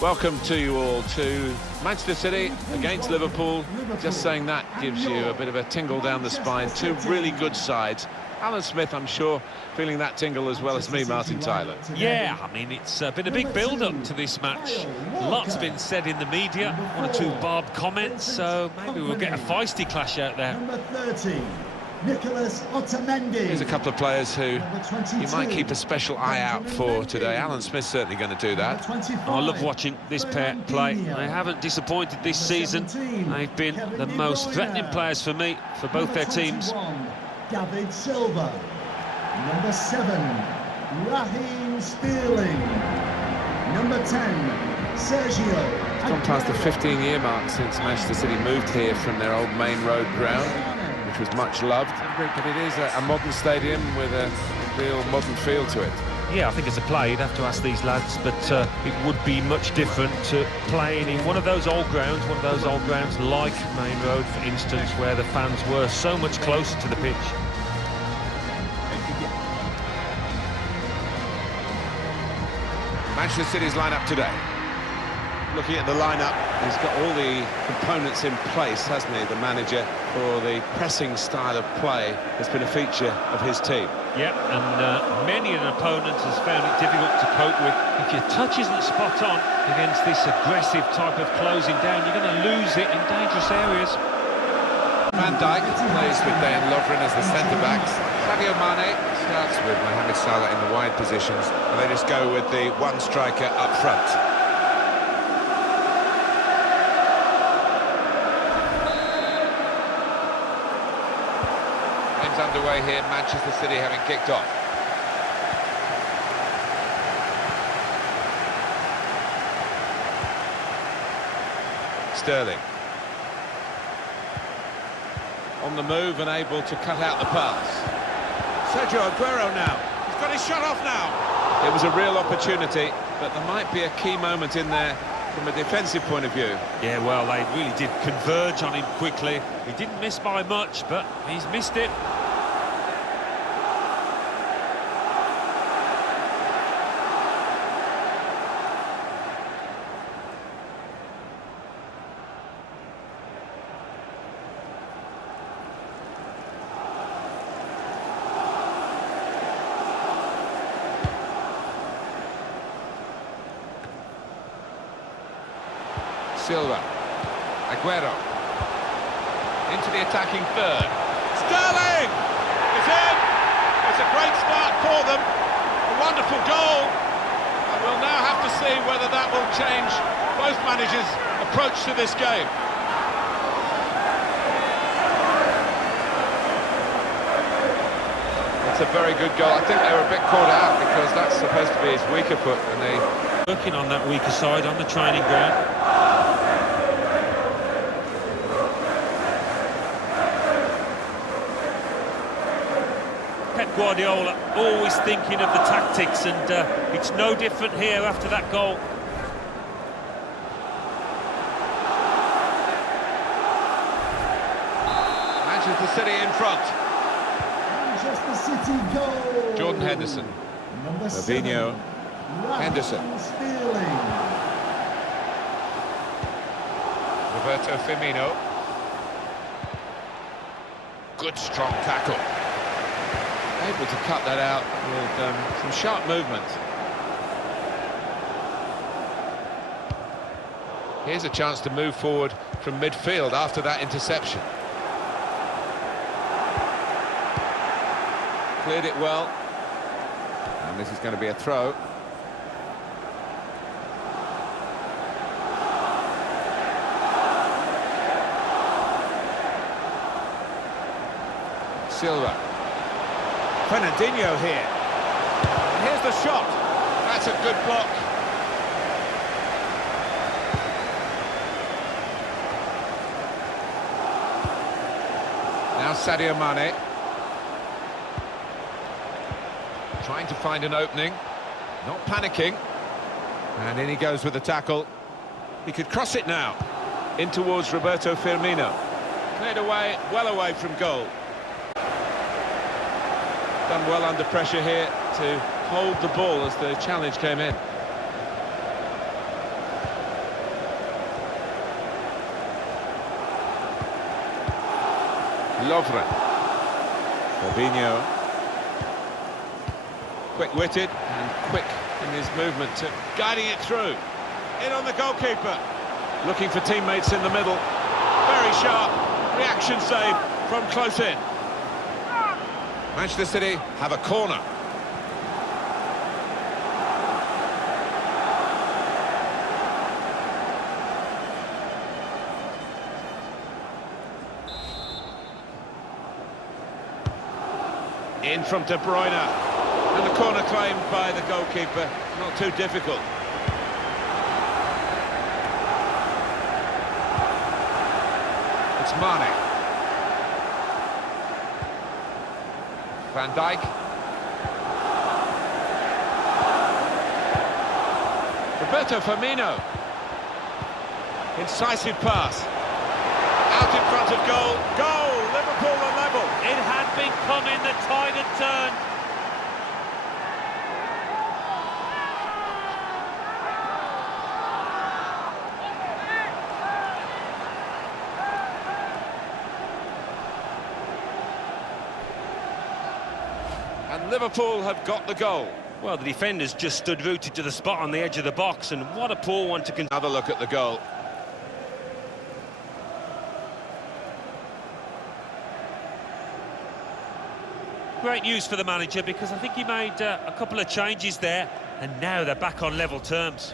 Welcome to you all to Manchester City against Liverpool. Just saying that gives you a bit of a tingle down the spine. Two really good sides. Alan Smith, I'm sure, feeling that tingle as well as me, Martin Tyler. Yeah, I mean, it's been a big build-up to this match. Lots been said in the media, one or two barbed comments, so maybe we'll get a feisty clash out there. Number 30. Here's a couple of players who you might keep a special eye out for today. Alan Smith's certainly going to do that. I love watching this pair play. They haven't disappointed this season. They've been the most threatening players for me, for both their teams. David Silva. Number 7, Raheem Sterling. Number 10, Sergio. It's gone past the 15-year mark since Manchester City moved here from their old Main Road ground, which was much loved, but it is a modern stadium with a real modern feel to it. Yeah, I think as a player, you'd have to ask these lads, but it would be much different to playing in one of those old grounds like Main Road, for instance, where the fans were so much closer to the pitch. Manchester City's lineup today. Looking at the lineup, he's got all the components in place, hasn't he, the manager, for the pressing style of play that's been a feature of his team. Yep, and many an opponent has found it difficult to cope with. If your touch isn't spot on against this aggressive type of closing down, you're going to lose it in dangerous areas. Van Dijk plays with Dejan Lovren as the centre-backs. Sadio Mane starts with Mohamed Salah in the wide positions, and they just go with the one striker up front. Underway here, Manchester City having kicked off. Sterling on the move and able to cut out the pass. Sergio Aguero now, he's got his shot off now. It was a real opportunity, but there might be a key moment in there from a defensive point of view. Yeah, well, they really did converge on him quickly. He didn't miss by much, but he's missed it. Silva, Aguero, into the attacking third. Sterling! It's in! It's a great start for them. A wonderful goal. And we'll now have to see whether that will change both managers' approach to this game. It's a very good goal. I think they were a bit caught out because that's supposed to be his weaker foot, and they working on that weaker side on the training ground. Pep Guardiola always thinking of the tactics, and it's no different here after that goal. Manchester City in front. Manchester City goal. Jordan Henderson. Number Fabinho. 7, Henderson. Sterling. Roberto Firmino. Good strong tackle. Able to cut that out with some sharp movement. Here's a chance to move forward from midfield after that interception. Cleared it well. And this is going to be a throw. Silva. Fernandinho here. And here's the shot. That's a good block. Now Sadio Mane. Trying to find an opening. Not panicking. And in he goes with the tackle. He could cross it now. In towards Roberto Firmino. Cleared away, well away from goal. Done well under pressure here to hold the ball as the challenge came in. Lovren. Fabinho. Quick-witted and quick in his movement, guiding it through. In on the goalkeeper. Looking for teammates in the middle. Very sharp. Reaction save from close in. Manchester City have a corner. In from De Bruyne. And the corner claimed by the goalkeeper. Not too difficult. It's Mane. Van Dijk. Roberto Firmino. Incisive pass. Out in front of goal. Goal! Liverpool are level. It had been coming, the tide had turned. And Liverpool have got the goal. Well, the defenders just stood rooted to the spot on the edge of the box, and what a poor one to Another look at the goal. Great news for the manager, because I think he made a couple of changes there, and now they're back on level terms.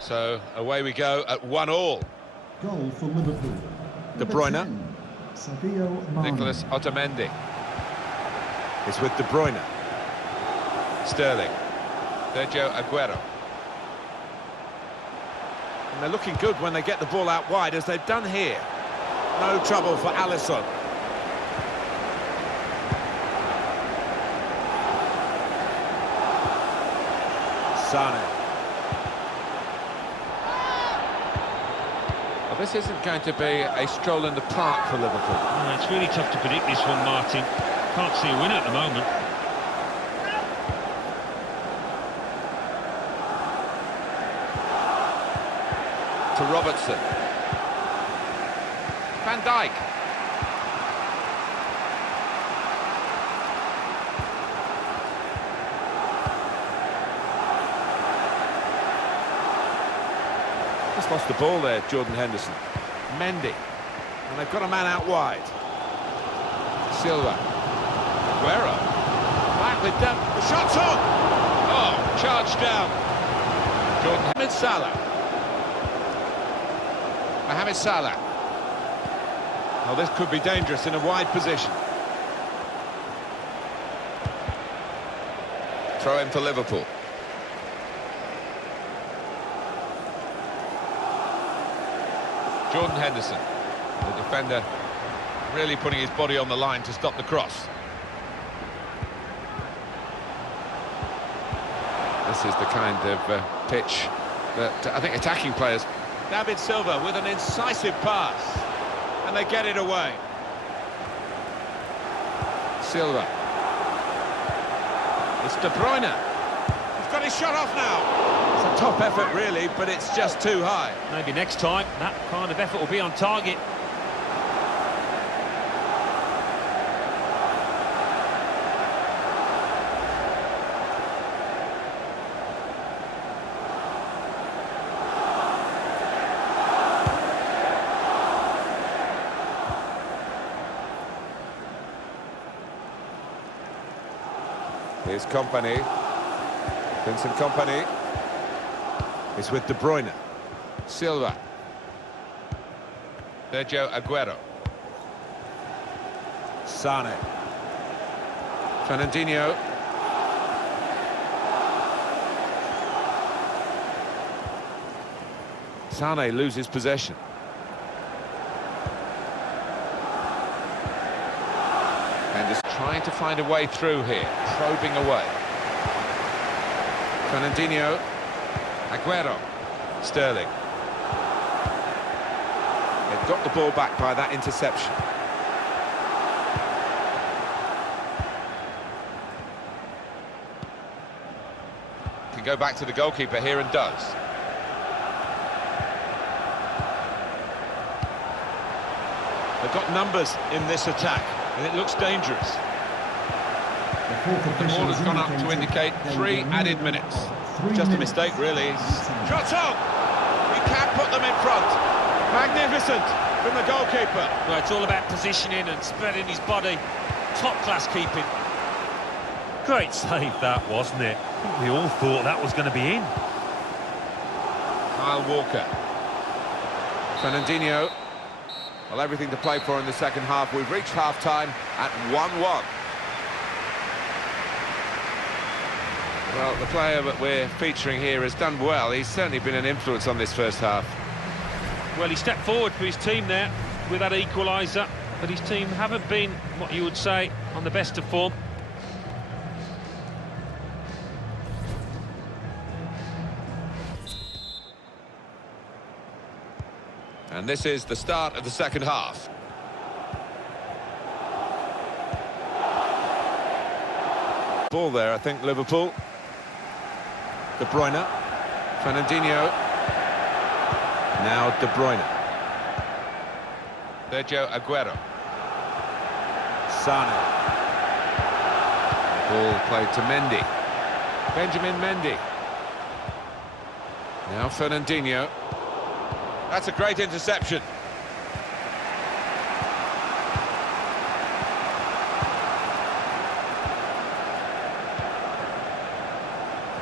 So away we go at 1-1. Goal for Liverpool. De Bruyne. 10, Sadio Mane. Nicholas Otamendi. It's with De Bruyne. Sterling. Sergio Aguero. And they're looking good when they get the ball out wide, as they've done here. No trouble for Alisson. Sane. Well, this isn't going to be a stroll in the park for Liverpool. Oh, it's really tough to predict this one, Martin. Can't see a winner at the moment. To Robertson. Van Dijk. Just lost the ball there, Jordan Henderson. Mendy. And they've got a man out wide. Silva. Aguero. Back with them. The shot's on! Oh, charged down. Mohamed Salah. Mohamed Salah. Oh, this could be dangerous in a wide position. Throw in for Liverpool. Jordan Henderson, the defender, really putting his body on the line to stop the cross. This is the kind of pitch that I think attacking players... David Silva with an incisive pass, and they get it away. Silva. It's De Bruyne. He's got his shot off now. It's a top effort, really, but it's just too high. Maybe next time, that kind of effort will be on target. Here's Kompany. Vincent Kompany. It's with De Bruyne. Silva. Sergio Aguero. Sane. Fernandinho. Sane loses possession. And is trying to find a way through here, probing away. Fernandinho. Aguero. Sterling. They've got the ball back by that interception. go back to the goalkeeper here and does. They've got numbers in this attack, and it looks dangerous. The ball has gone up to indicate 3 added minutes. Just a mistake, really. Shot on! He can put them in front. Magnificent from the goalkeeper. Well, it's all about positioning and spreading his body. Top-class keeping. Great save that, wasn't it? I think we all thought that was going to be in. Kyle Walker. Fernandinho. Well, everything to play for in the second half. We've reached half-time at 1-1. Well, the player that we're featuring here has done well. He's certainly been an influence on this first half. Well, he stepped forward for his team there with that equaliser, but his team haven't been, what you would say, on the best of form. And this is the start of the second half. Ball there, I think, Liverpool. De Bruyne. Fernandinho. Now De Bruyne. Sergio Aguero. Sane. Ball played to Mendy. Benjamin Mendy. Now Fernandinho. That's a great interception.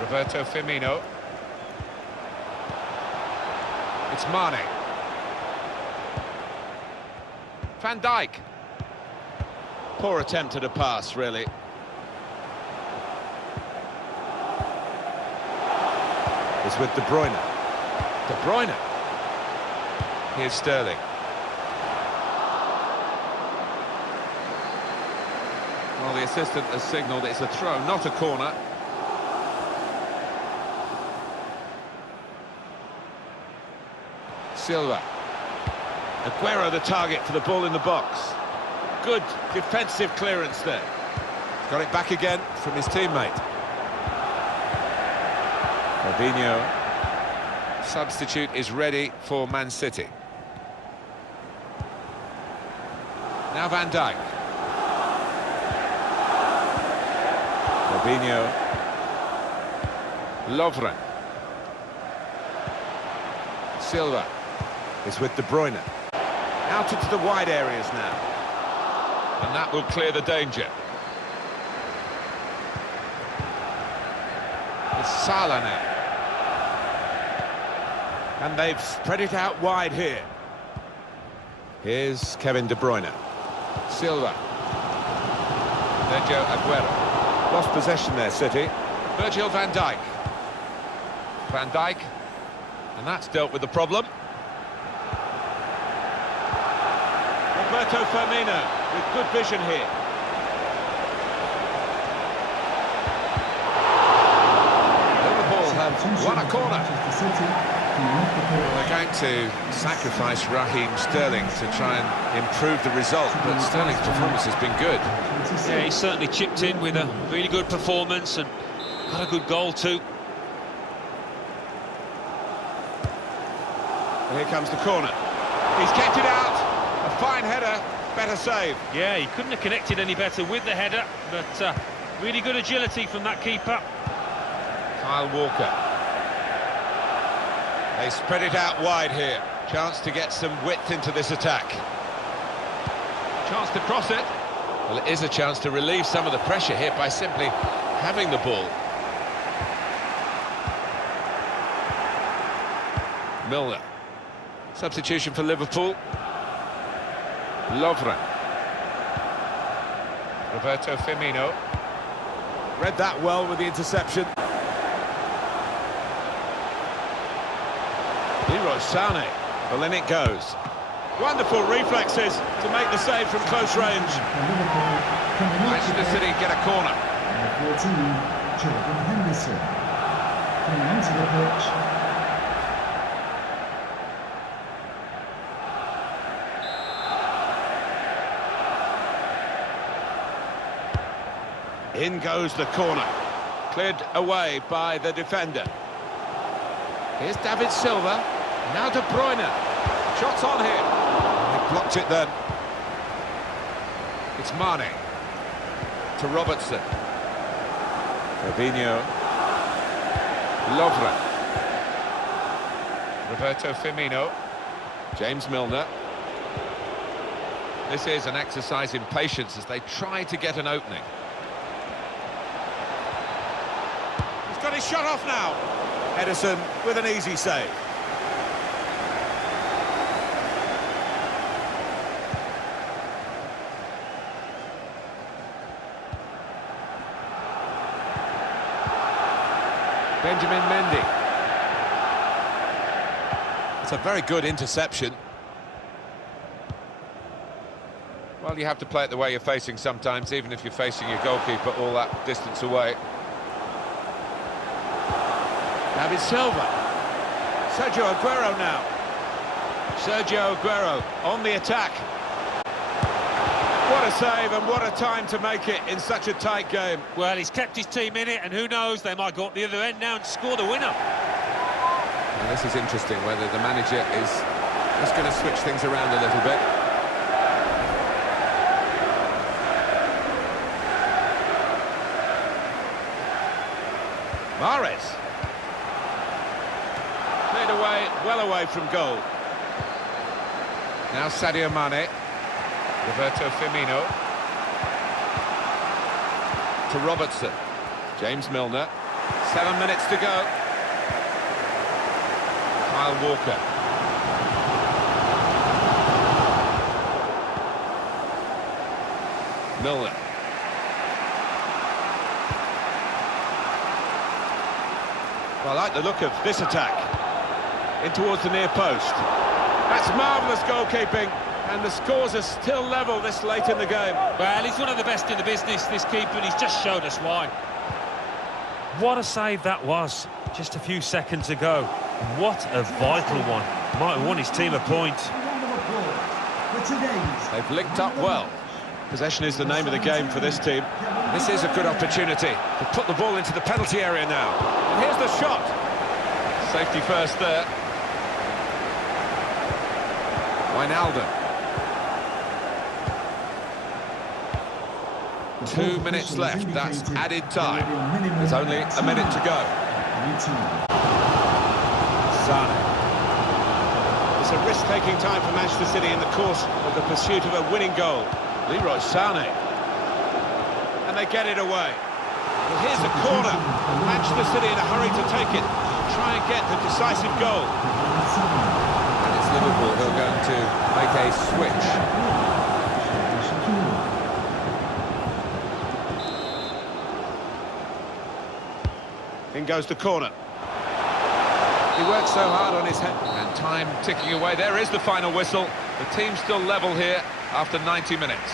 Roberto Firmino. It's Mane. Van Dijk. Poor attempt at a pass, really. It's with De Bruyne. De Bruyne. Here's Sterling. Well, the assistant has signalled it's a throw, not a corner. Silva. Aguero the target for the ball in the box. Good defensive clearance there. Got it back again from his teammate. Fabinho. Substitute is ready for Man City. Now Van Dijk. Fabinho. Lovren. Silva is with De Bruyne. Out into the wide areas now. And that will clear the danger. It's Salah now. And they've spread it out wide here. Here's Kevin De Bruyne. Silva. Sergio Aguero. Lost possession there, City. Virgil van Dijk. Van Dijk. And that's dealt with the problem. Roberto Firmino with good vision here. Liverpool have won a corner. They're going to sacrifice Raheem Sterling to try and improve the result, but Sterling's performance has been good. Yeah, he certainly chipped in with a really good performance and got a good goal too. And here comes the corner. He's kept it out. A fine header, better save. Yeah, he couldn't have connected any better with the header, but really good agility from that keeper. Kyle Walker. They spread it out wide here. Chance to get some width into this attack. Chance to cross it. Well, it is a chance to relieve some of the pressure here by simply having the ball. Milner. Substitution for Liverpool. Lovren. Roberto Firmino. Read that well with the interception. Leroy Sane. Well, in it goes. Wonderful reflexes to make the save from close range. Manchester City get a corner. Number 14, Jordan Henderson. Coming onto the pitch. In goes the corner. Cleared away by the defender. Here's David Silva. Now De Bruyne. Shots on him. They blocked it then. It's Mane. To Robertson. Fabinho. Lovren. Roberto Firmino. James Milner. This is an exercise in patience as they try to get an opening. He's got his shot off now. Edison with an easy save. Benjamin Mendy. It's a very good interception. Well, you have to play it the way you're facing sometimes, even if you're facing your goalkeeper all that distance away. David Silva. Sergio Aguero now. Sergio Aguero on the attack. What a save and what a time to make it in such a tight game. Well, he's kept his team in it, and who knows, they might go up the other end now and score the winner. And this is interesting, whether the manager is just going to switch things around a little bit. Mahrez. Cleared away, well away from goal. Now Sadio Mane. Roberto Firmino. To Robertson. James Milner. 7 minutes to go. Kyle Walker. Milner. Well, I like the look of this attack. In towards the near post. That's marvellous goalkeeping. And the scores are still level this late in the game. Well, he's one of the best in the business, this keeper, and he's just showed us why. What a save that was, just a few seconds ago. What a vital one. Might have won his team a point. They've linked up well. Possession is the name of the game for this team. This is a good opportunity to put the ball into the penalty area now. And here's the shot. Safety first there. Wijnaldum. 2 minutes left, that's added time. There's only a minute to go. Sane. It's a risk-taking time for Manchester City in the course of the pursuit of a winning goal. Leroy Sane. And they get it away. Well, here's a corner. Manchester City in a hurry to take it. Try and get the decisive goal. And it's Liverpool who are going to make a switch. In goes the corner. He works so hard on his head. And time ticking away. There is the final whistle. The team's still level here after 90 minutes.